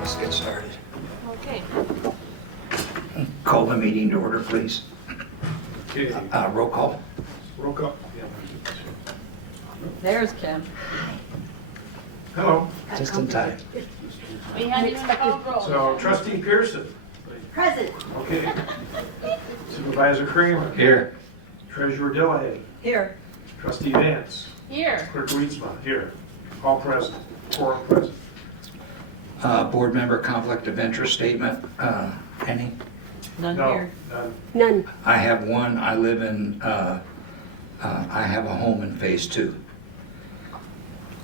Let's get started. Okay. Call the meeting to order, please. Okay, Roll call. roll call. There's Kim. Hello. Just in time. We hadn't even called roll. So trustee Pearson. Present. Okay. Supervisor Kramer. Here. Treasurer Dillahay. Here. Trustee Vance. Here. Clerk Weitzman. Here. All present. Quorum present. Board member conflict of interest statement. Any? None No, here. none. None. I have one. I live in, I have a home in phase 2.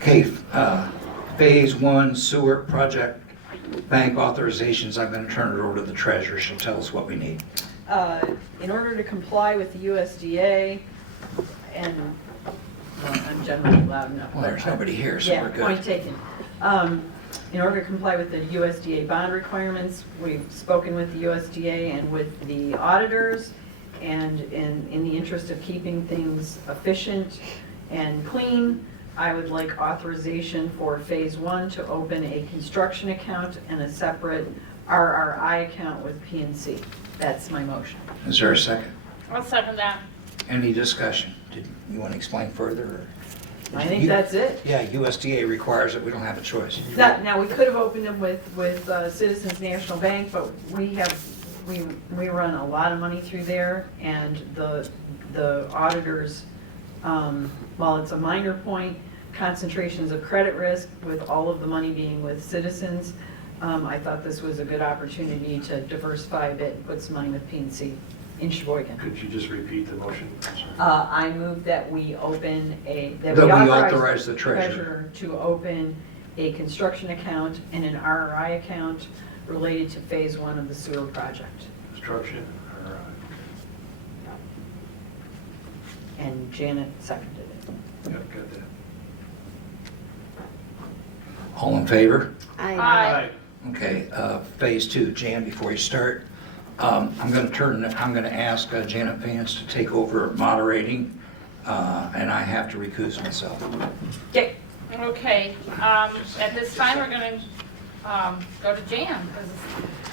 Okay, phase 1 sewer project bank authorizations. I'm going to turn it over to the treasurer. She'll tell us what we need. In order to comply with the USDA, and, well, I'm generally loud enough. Well, there's nobody here, so Yeah, we're point good. taken. In order to comply with the USDA bond requirements, we've spoken with the USDA and with the auditors, and in the interest of keeping things efficient and clean, I would like authorization for phase 1 to open a construction account and a separate RRI account with PNC. That's my motion. Is there a second? I'll second that. Any discussion? Did you want to explain further? Or? I think that's it. Yeah, USDA requires it. We don't have a choice. Now, we could have opened them with Citizens National Bank, but we run a lot of money through there, and the auditors, while it's a minor point, concentrations of credit risk with all of the money being with Citizens, I thought this was a good opportunity to diversify a bit and put some money with PNC in Sheboygan. Could you just repeat the motion? I'm sorry. I move that we open That we authorize the treasurer to open a construction account and an RRI account related to phase 1 of the sewer project. Construction or, And Janet seconded it. yep, got that. All in favor? Aye. Okay, phase 2, Jan, before you start, I'm going to ask Janet Vance to take over moderating, and I have to recuse myself. Okay. Okay, at this time, we're going to go to Jan, because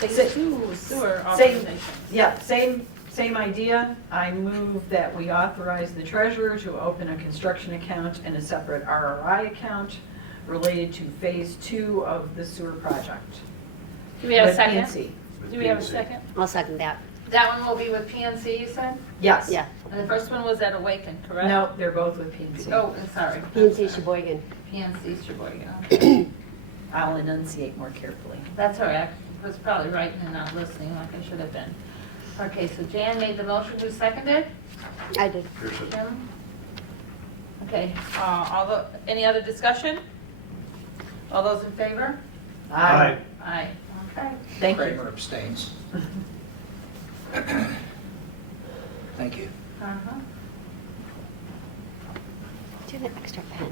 it's phase 2 sewer authorizations. Yeah, same idea. I move that we authorize the treasurer to open a construction account and a separate RRI account related to phase 2 of the sewer project. Do we have a with second? PNC. Do we have a PNC. second? I'll second that. That one will be with PNC, you said? Yes. Yeah. And the first one was at Awaken, correct? No, they're both with PNC. Oh, I'm sorry. PNC Sheboygan. PNC Sheboygan. I'll enunciate more carefully. That's all right. I was probably writing and not listening like I should have been. Okay, so Jan made the motion. Who seconded? I did. Pearson. Kim? Okay, any other discussion? All those in favor? Aye. Aye. Okay. Thank you. Kramer abstains. Thank you. Uh-huh. Do you have an extra pen?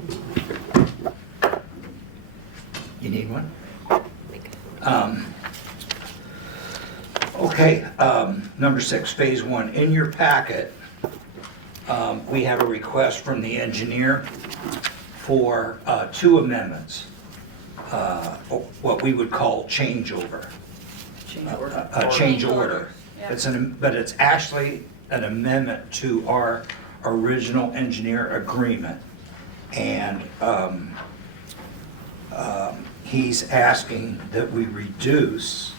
You need one? Okay, number 6, phase 1. In your packet, we have a request from the engineer for 2 amendments, what we would call changeover. Change order. A change Change order. order, yeah. But it's actually an amendment to our original engineer agreement. And he's asking that we reduce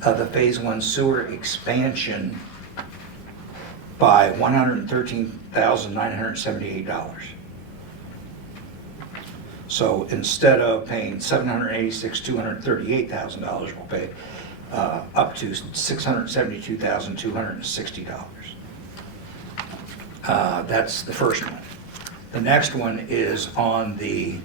the phase 1 sewer expansion by $113,978. So instead of paying $786,238,000, we'll pay up to $672,260. That's the first one. The next one is on the,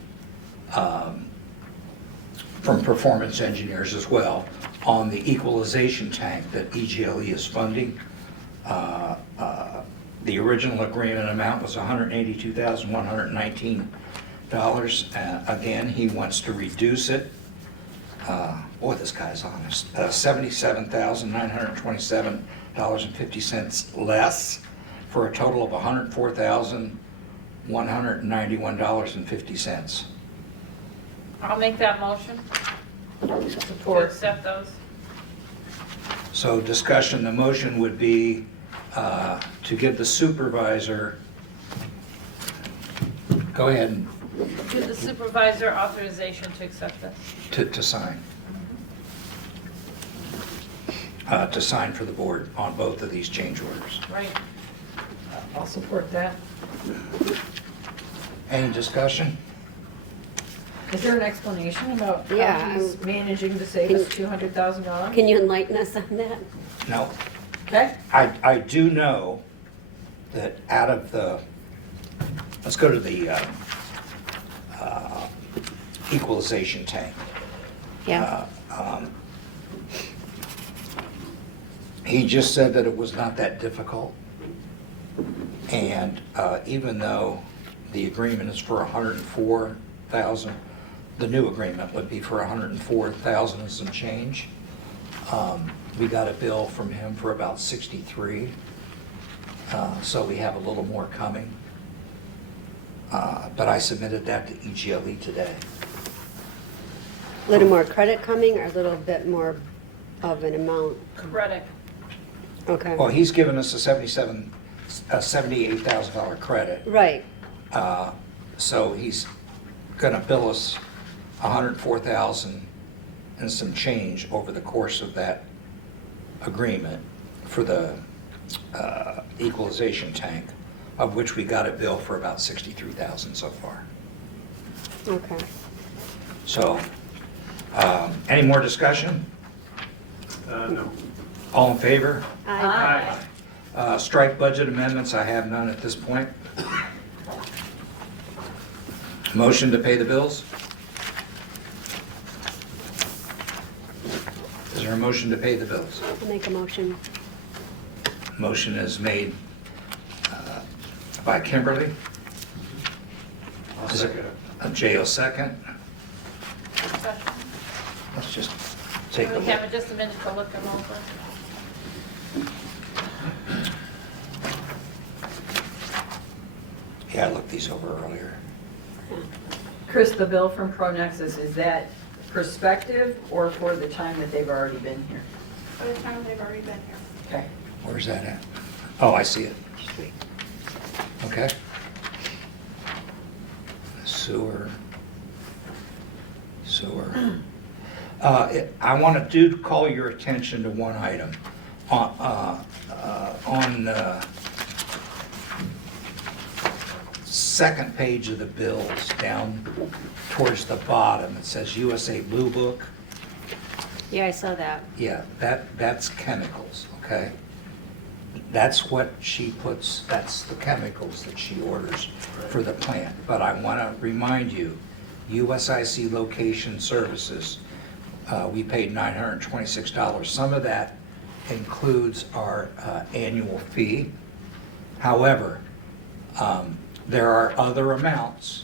from Performance Engineers as well, on the equalization tank that EGLE is funding. The original agreement amount was $182,119. Again, he wants to reduce it. Boy, this guy's honest. $77,927.50 less for a total of $104,191.50. I'll make that motion to Support. accept those. So discussion, the motion would be to give the supervisor, go ahead and Give the supervisor authorization to accept this. to sign. To sign for the board on both of these change orders. Right. I'll support that. Any discussion? Is there an explanation about Yeah, how he's managing to save us $200,000? Can you enlighten us on that? No. Okay, I do know that out of the, let's go to the equalization tank. Yeah. He just said that it was not that difficult. And even though the agreement is for 104,000, the new agreement would be for 104,000 and some change. We got a bill from him for about 63. So we have a little more coming. But I submitted that to EGLE today. A little more credit coming or a little bit more of an amount? Credit. Okay. Well, he's given us a $78,000 credit. Right. So he's gonna bill us 104,000 and some change over the course of that agreement for the equalization tank, of which we got a bill for about 63,000 so far. Okay. So, any more discussion? No. All in favor? Aye. Strike budget amendments, I have none at this point. Motion to pay the bills? Is there a motion to pay the bills? I'll make a motion. Motion is made by Kimberly. I'll Is it- second it. Jay will second. Discussion. Let's just take a We have look. just a minute to look them over. Yeah, I looked these over earlier. Chris, the bill from ProNexus, is that prospective or for the time that they've already been here? By the time they've already been here. Okay. Where's that at? Oh, I see it. Sweet. Okay. Sewer. I want to call your attention to one item. On second page of the bills, down towards the bottom, it says USA Blue Book. Yeah, I saw that. Yeah, that's chemicals, okay? That's what she puts, that's the chemicals that she orders for the plant. But I want to remind you, USIC Location Services, we paid $926. Some of that includes our annual fee. However, there are other amounts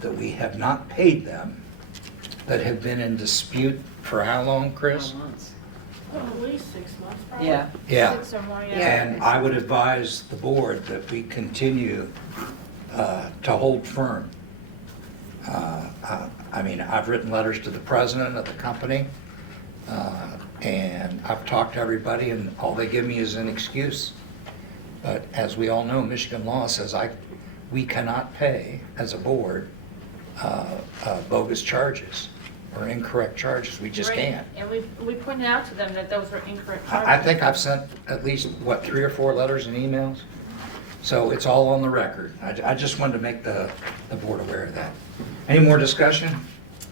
that we have not paid them that have been in dispute for how long, Chris? Well, at least 6 months, probably. Yeah. Yeah. 6 or more, Yeah. yeah. And I would advise the board that we continue to hold firm. I mean, I've written letters to the president of the company, and I've talked to everybody, and all they give me is an excuse. But as we all know, Michigan law says we cannot pay, as a board, bogus charges or incorrect charges. We just Right. can't. And we pointed out to them that those were incorrect charges. I think I've sent at least, 3 or 4 letters and emails? So it's all on the record. I just wanted to make the board aware of that. Any more discussion?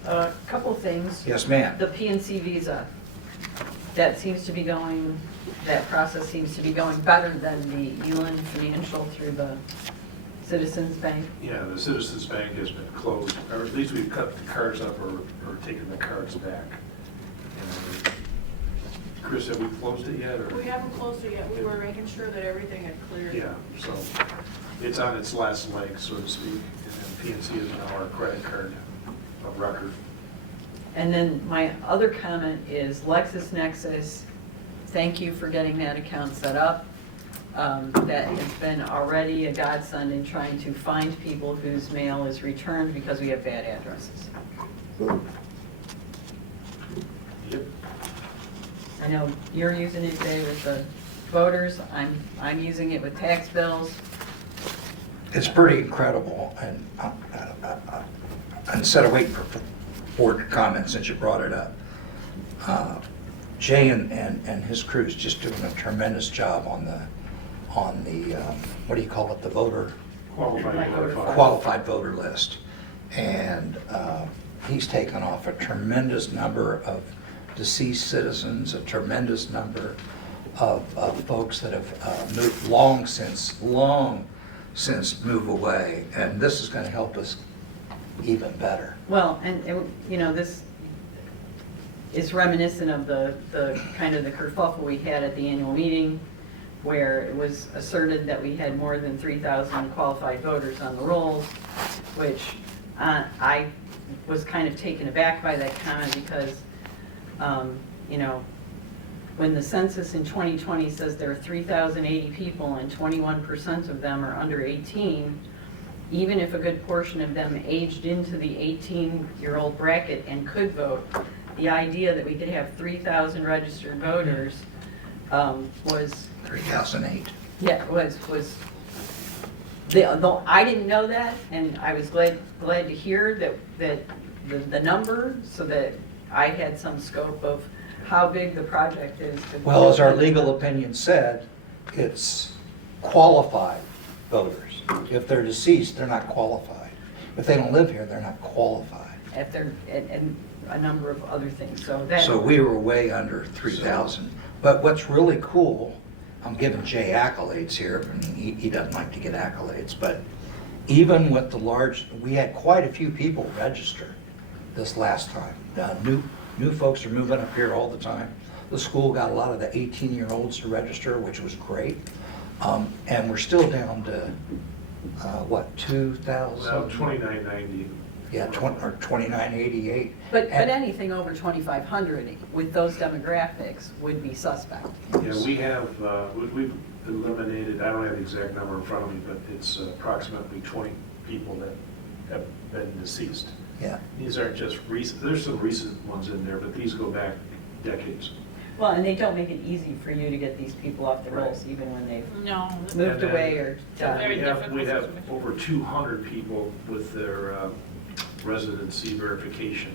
A couple things. Yes, ma'am. The PNC visa, that process seems to be going better than the Elin Financial through the Citizens Bank. Yeah, the Citizens Bank has been closed, or at least we've cut the cards up or taken the cards back. And Chris, have we closed it yet, or? We haven't closed it yet. We were making sure that everything had cleared. Yeah, so it's on its last leg, so to speak. And then PNC is now our credit card of record. And then my other comment is LexisNexis, thank you for getting that account set up. That has been already a godsend in trying to find people whose mail is returned because we have bad addresses. Yep. I know you're using it today with the voters, I'm using it with tax bills. It's pretty incredible, and instead of waiting for board comments, since you brought it up, Jay and his crew's just doing a tremendous job on the what do you call it, the voter, qualified voter list. And he's taken off a tremendous number of deceased citizens, a tremendous number of folks that have moved long since move away, and this is going to help us even better. Well, and you know, this is reminiscent of the kind of the kerfuffle we had at the annual meeting, where it was asserted that we had more than 3,000 qualified voters on the rolls, which I was kind of taken aback by that comment because, you know, when the census in 2020 says there are 3,080 people and 21% of them are under 18, even if a good portion of them aged into the 18-year-old bracket and could vote, the idea that we could have 3,000 registered voters was 3,008. yeah, though I didn't know that, and I was glad to hear that the number, so that I had some scope of how big the project is. Well, as our legal opinion said, it's qualified voters. If they're deceased, they're not qualified. If they don't live here, they're not qualified. At their, and a number of other things, so that. So we were way under 3,000. But what's really cool, I'm giving Jay accolades here, and he doesn't like to get accolades, but even with the large, we had quite a few people register this last time. New folks are moving up here all the time. The school got a lot of the 18-year-olds to register, which was great. And we're still down to, what, 2,000? Well, 2990. Yeah, or 2988. But anything over 2,500 with those demographics would be suspect. Yeah, we have, we've eliminated, I don't have the exact number in front of me, but it's approximately 20 people that have been deceased. Yeah. These aren't just recent, there's some recent ones in there, but these go back decades. Well, and they don't make it easy for you to get these people off the rolls, even when they've No. moved away or died. Very We have difficult. over 200 people with their residency verification,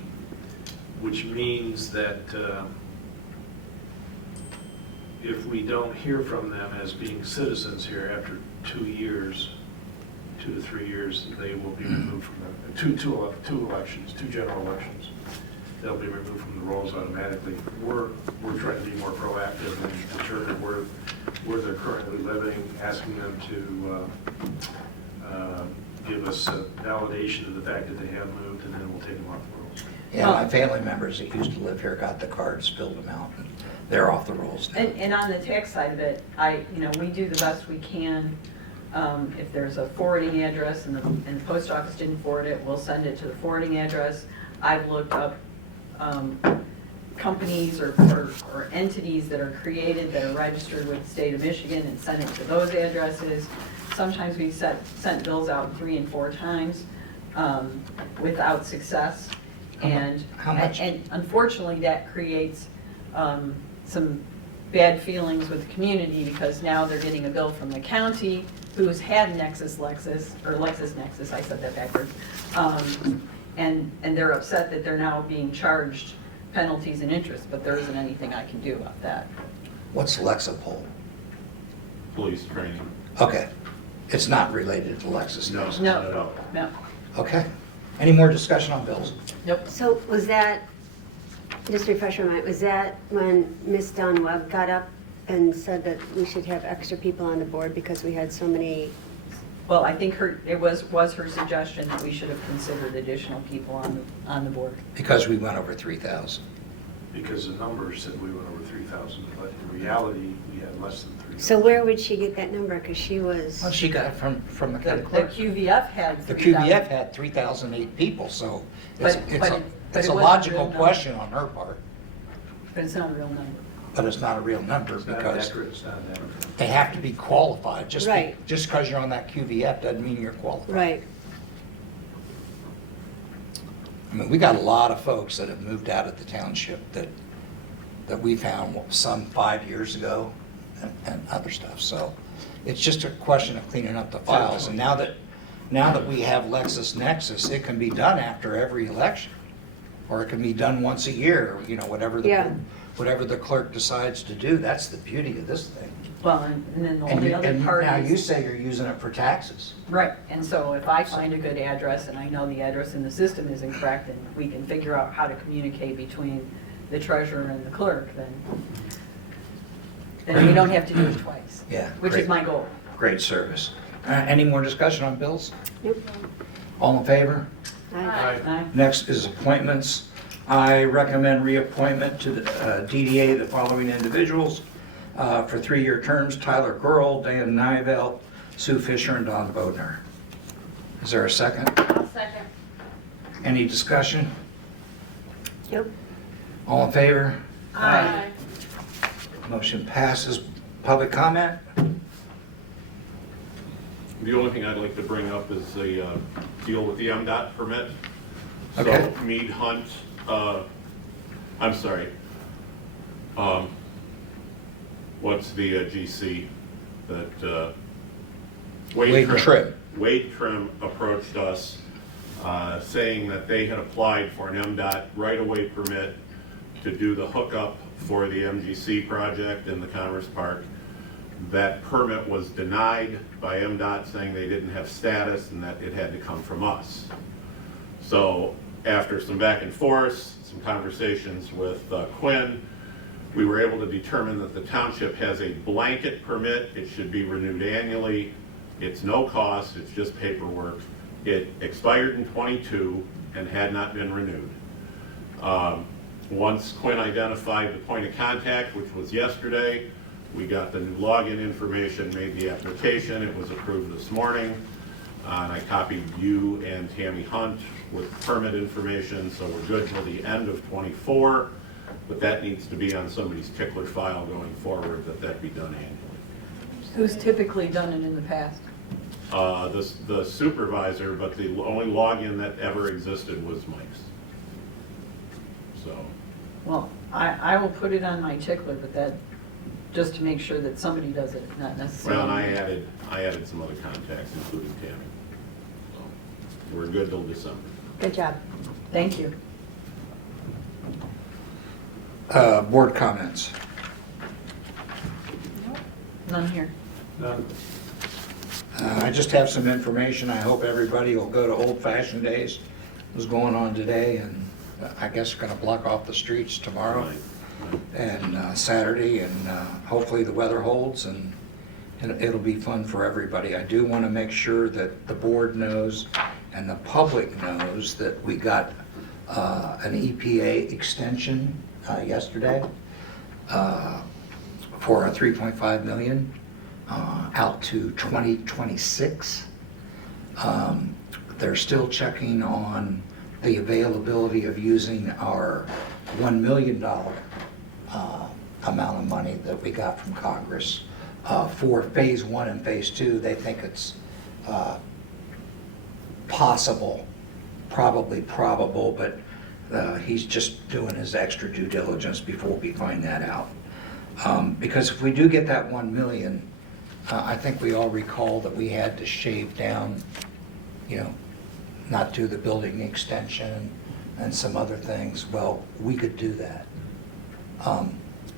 which means that if we don't hear from them as being citizens here after 2 years, 2 to 3 years, they will be removed from them. Two elections, 2 general elections. They'll be removed from the rolls automatically. We're trying to be more proactive and determine where they're currently living, asking them to give us a validation of the fact that they have moved, and then we'll take them off the rolls. Yeah, my family members that used to live here got the cards, filled them out, and they're off the rolls now. And on the tax side of it, we do the best we can. If there's a forwarding address and the post office didn't forward it, we'll send it to the forwarding address. I've looked up companies or entities that are created that are registered with the state of Michigan and send it to those addresses. Sometimes we sent bills out 3 and 4 times without success. How much? And unfortunately, that creates some bad feelings with the community, because now they're getting a bill from the county, who's had LexisNexis, I said that backwards, and they're upset that they're now being charged penalties and interest, but there isn't anything I can do about that. What's Lexapol? Police training. Okay, it's not related to Lexus. No. No. Okay, any more discussion on bills? Nope. So was that, just refresh my mind, was that when Ms. Dawn Webb got up and said that we should have extra people on the board because we had so many? Well, I think it was her suggestion that we should have considered additional people on the board. Because we went over 3,000. Because the numbers said we went over 3,000, but in reality, we had less than 3,000. So where would she get that number? Because she was, Well, she got it from the The county the clerk. QVF had. The 3,000. QBF had 3,008 people, so it's, But- it's but a, it- but it's it a wasn't a logical real number. question on her part, But it's not a real number. but it's not a real number It's not because accurate, it's not accurate. they have to be qualified. Right. Just because you're on that QVF doesn't mean you're qualified. right, I mean, we got a lot of folks that have moved out of the township that we found some 5 years ago and other stuff. So it's just a question of cleaning up the files. And now that we have LexisNexis, it can be done after every election. Or it can be done once a year, you know, whatever Yeah. the clerk decides to do. That's the beauty of this thing. Well, and then the And only you- other and part now you is. say you're using it for taxes. Right, and so if I find a good address and I know the address in the system is incorrect and we can figure out how to communicate between the treasurer and the clerk, then you don't have to do it twice. Yeah, Which great. is my goal. Great service. Any more discussion on bills? nope. All in favor? Aye. Aye. Next is appointments. I recommend reappointment to the DDA the following individuals for 3-year terms: Tyler Gurl, Dan Nivell, Sue Fisher, and Don Bodnar. Is there a second? I'll second. Any discussion? Nope. All in favor? Aye. Motion passes. Public comment? The only thing I'd like to bring up is the deal with the MDOT permit. Okay. So Mead Hunt, I'm sorry. What's the GC that Wade Trim. Wade Trim approached us saying that they had applied for an MDOT right-of-way permit to do the hookup for the MGC project in the Commerce Park. That permit was denied by MDOT, saying they didn't have status and that it had to come from us. So after some back and forth, some conversations with Quinn, we were able to determine that the township has a blanket permit. It should be renewed annually. It's no cost, it's just paperwork. It expired in '22 and had not been renewed. Once Quinn identified the point of contact, which was yesterday, we got the new login information, made the application. It was approved this morning. And I copied you and Tammy Hunt with permit information, so we're good till the end of '24. But that needs to be on somebody's tickler file going forward, that be done annually. Who's typically done it in the past? The supervisor, but the only login that ever existed was Mike's. So, Well, I will put it on my tickler, but that, just to make sure that somebody does it, not necessarily. well, and I added some other contacts, including Tammy. So, we're good till December. Good job. Thank you. Board comments. None here. None. I just have some information. I hope everybody will go to Old Fashioned Days. It was going on today, and I guess going to block off the streets tomorrow and Saturday, and hopefully the weather holds and it'll be fun for everybody. I do want to make sure that the board knows and the public knows that we got an EPA extension yesterday for a $3.5 million out to 2026. They're still checking on the availability of using our $1 million amount of money that we got from Congress for phase 1 and phase 2. They think it's possible, probably probable, but he's just doing his extra due diligence before we find that out. Because if we do get that 1 million, I think we all recall that we had to shave down, you know, not do the building extension and some other things. Well, we could do that.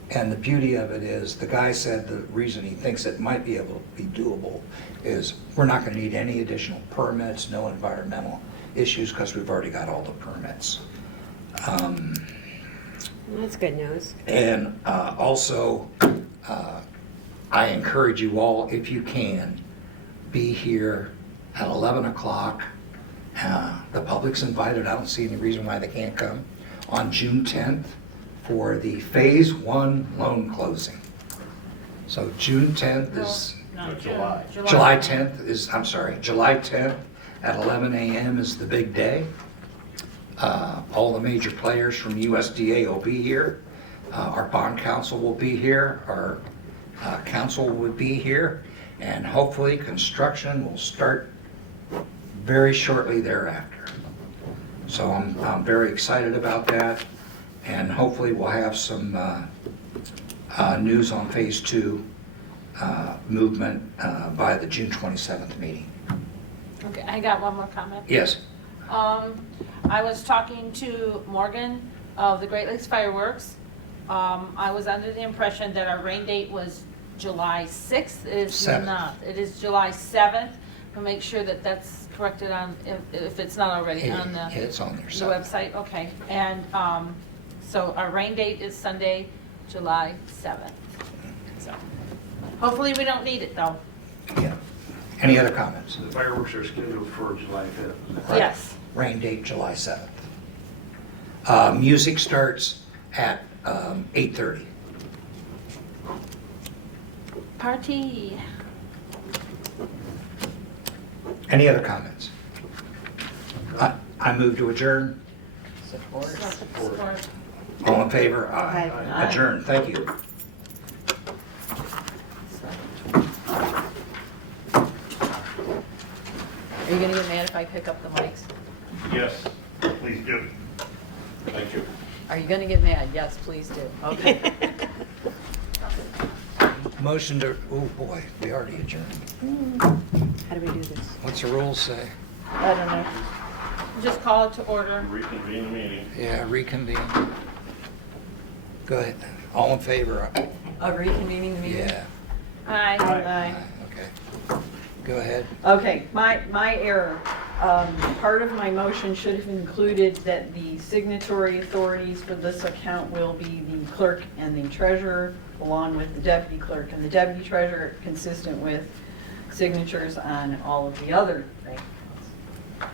And the beauty of it is, the guy said the reason he thinks it might be able to be doable is we're not going to need any additional permits, no environmental issues, because we've already got all the permits. That's good news. And also, I encourage you all, if you can, be here at 11 o'clock. The public's invited. I don't see any reason why they can't come on June 10th for the phase 1 loan closing. So June 10th is, No, July. July 10th is, I'm sorry, July 10th at 11 a.m. is the big day. All the major players from USDA will be here. Our bond council will be here. Our council will be here. And hopefully construction will start very shortly thereafter. So I'm very excited about that. And hopefully we'll have some news on phase 2 movement by the June 27th meeting. Okay, I got one more comment. Yes. I was talking to Morgan of the Great Lakes Fireworks. I was under the impression that our rain date was July 6th. It is 7th. not. It is July 7th. We'll make sure that that's corrected on, if it's not already on the It's on there. the So website. Okay. And so our rain date is Sunday, July 7th. So hopefully we don't need it though. yeah. Any other comments? The fireworks are scheduled for July 5th. Right. Yes. Rain date July 7th. Music starts at 8:30. Party. Any other comments? I move to adjourn. Support. All in favor? Aye. Aye. Adjourn. Thank you. Are you gonna get mad if I pick up the mics? Yes, please do. Thank you. Are you gonna get mad? Yes, please do. Okay. Motion to, oh boy, we already adjourned. How do we do this? What's the rules say? I don't know. Just call it to order. Reconvene the meeting. Yeah, reconvene. Go ahead. All in favor? Of reconvening the meeting? Yeah. Aye. Aye. Okay. Go ahead. Okay, my error. Part of my motion should have included that the signatory authorities for this account will be the clerk and the treasurer, along with the deputy clerk and the deputy treasurer, consistent with signatures on all of the other bank accounts.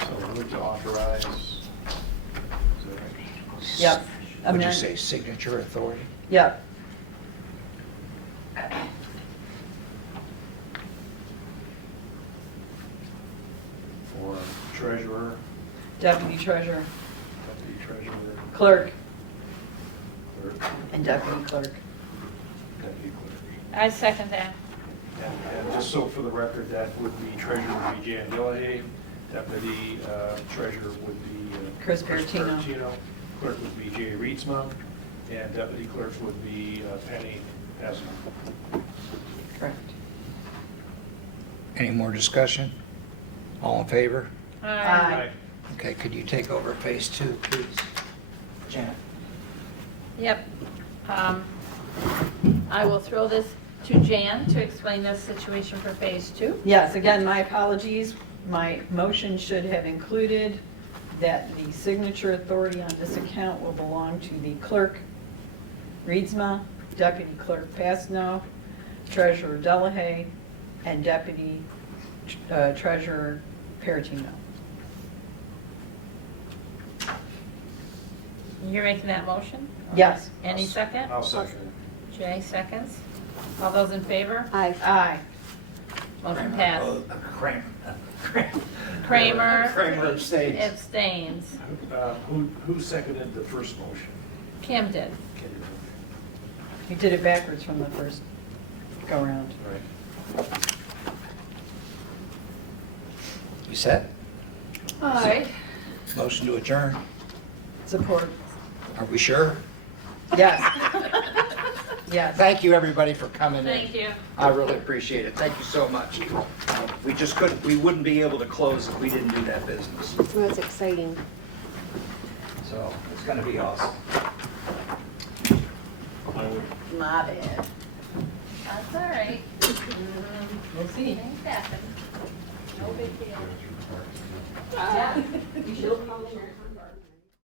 So we move to authorize. Is that right? Yep. Would you Amend- say signature authority? Yep. For treasurer, Deputy treasurer, deputy treasurer, clerk, clerk, and deputy clerk. deputy clerk. I second that. And just so for the record, that would be treasurer would be Jan Dillahay, deputy treasurer would be Chris Pertino. Clerk would be Jay Reitsma, and deputy clerk would be Penny Hessman. Correct. Any more discussion? All in favor? Aye. Okay, could you take over phase 2, please? Janet? Yep. I will throw this to Jan to explain the situation for phase 2. Yes, again, my apologies. My motion should have included that the signature authority on this account will belong to the clerk, Reitsma, deputy clerk Pasno, treasurer Delahaye, and deputy treasurer Pertino. You're making that motion? Yes. Any second? I'll second. Jay seconds. All those in favor? Aye. Aye. Motion passed. Kramer. Kramer abstains. abstains. Who seconded the first motion? Kim did. You did it backwards from the first go-round. Right. You set? All right. Motion to adjourn. Support. Are we sure? Yes. Yes. Thank you, everybody, for coming in. Thank you. I really appreciate it. Thank you so much. We just couldn't, we wouldn't be able to close if we didn't do that business. Well, it's exciting. So it's going to be awesome. My bad. That's all right. We'll see. Things happen. No big deal. You should